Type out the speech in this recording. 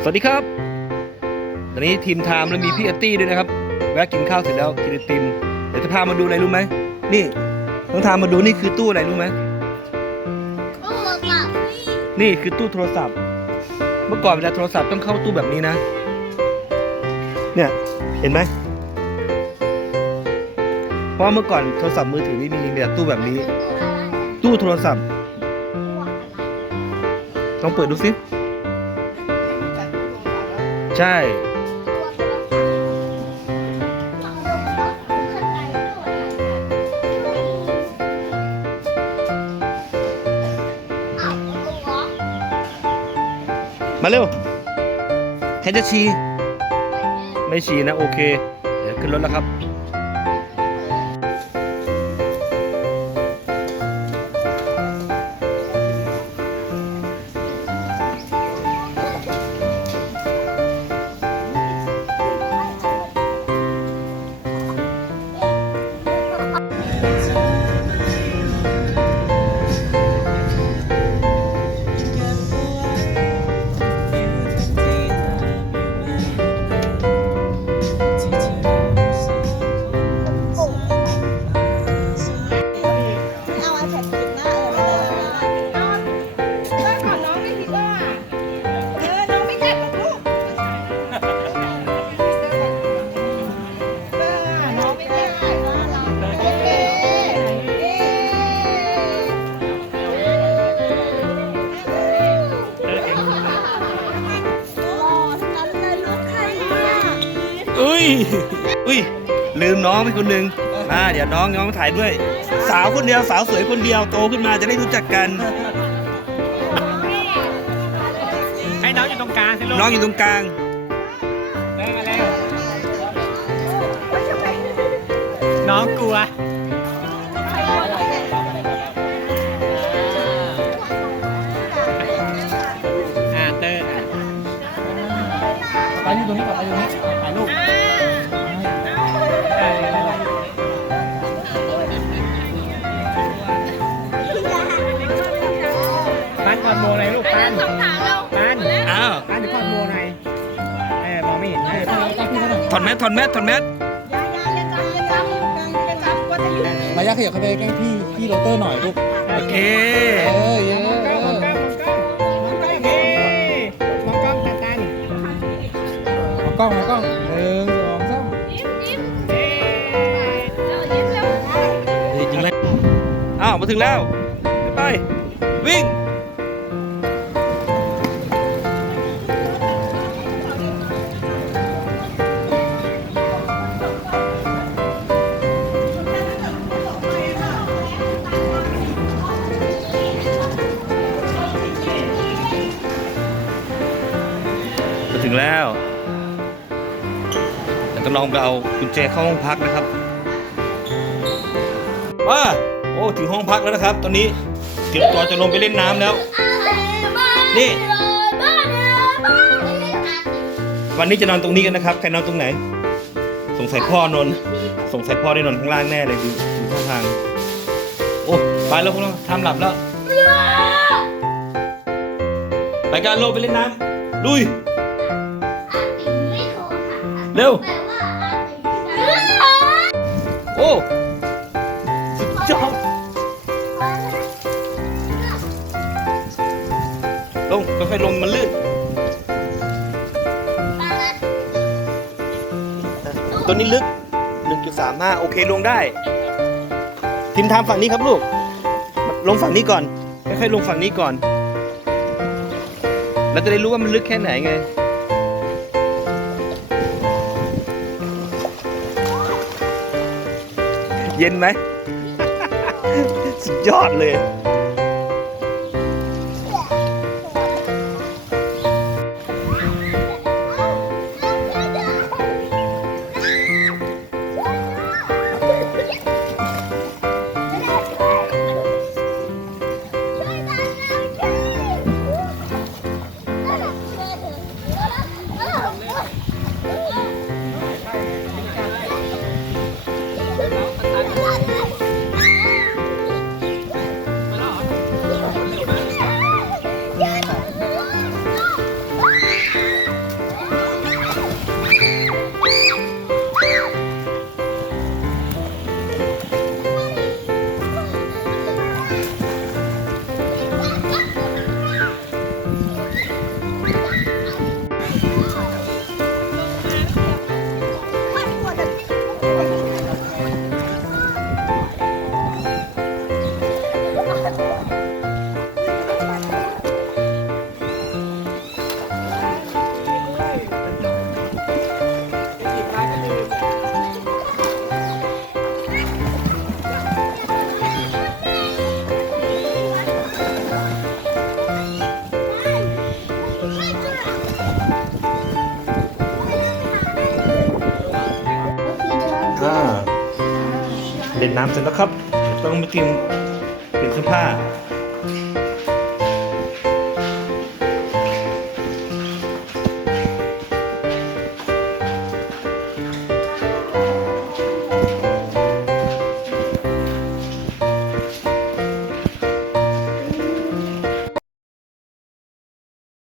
สวัสดีครับ ตอนนี้ทีมไทม์แล้วมีพี่อาร์ตี้ด้วยนะครับ แวะกินข้าวเสร็จแล้วกินไอติม เดี๋ยวจะพามาดูอะไรรู้ไหม นี่ต้องทามมาดูนี่คือตู้อะไรรู้ไหม โอ้กลับนี่คือตู้โทรศัพท์ เมื่อก่อนเวลาโทรศัพท์ต้องเข้าตู้แบบนี้นะ เนี่ย เห็นไหม เพราะว่าเมื่อก่อนโทรศัพท์มือถือไม่มีมีแต่ตู้แบบนี้ ตู้โทรศัพท์ลองเปิดดูสิ ใช่ มาเร็วใครจะชีไม่ชีนะ โอเค เดี๋ยวขึ้นรถแล้วครับ อุ้ย อุ้ย ลืมน้องไปคนหนึ่งมาเดี๋ยวน้องน้องมาถ่ายด้วย สาวคนเดียวสาวสวยคนเดียวโตขึ้นมาจะได้รู้จักกัน ให้น้องอยู่ตรงกลางสิลูกน้องอยู่ตรงกลางเดินมาแล้ว น้องกลัว ถอนแมสถอนแมสถอนแมสอย่าอย่าอย่าจับอย่าจับอย่าจับว่าจะอยู่ระยะขยับเข้าไปใกล้พี่พี่โรเตอร์หน่อยลูกโอเคเออเยอะมองกล้องมองกล้องมองกล้องมองกล้องนี่มองกล้องตันตันเอากล้องมากล้องหนึ่งสองสามเอ๊ะถึงแล้วอ้าวมาถึงแล้วไปวิ่ง งแล้วเดี๋ยวต้องลองไปเอากุญแจเข้าห้องพักนะครับว่าโอ้ถึงห้องพักแล้วนะครับ ตอนนี้เตรียมตัวจะลงไปเล่นน้ำแล้ว นี่ วันนี้จะนอนตรงนี้กันนะครับ ใครนอนตรงไหน สงสัยพ่อนอนสงสัยพ่อได้นอนข้างล่างแน่เลยดูดูท่าทาง โอ้ไปแล้วพวกเราทำหลับแล้ว ไปกันโลงไปเล่นน้ำลุย เร็ว โอ้สุดยอดลงค่อยๆลงมันลื่น ตัวนี้ลึก 1.35 โอเคลงได้ ทีมทำฝั่งนี้ครับลูก ลงฝั่งนี้ก่อน ค่อยๆลงฝั่งนี้ก่อน เราจะได้รู้ว่ามันลึกแค่ไหนไง เย็นไหม สุดยอดเลย เล่นน้ำเสร็จแล้วครับ ต้องมากินเปลี่ยนเสื้อผ้า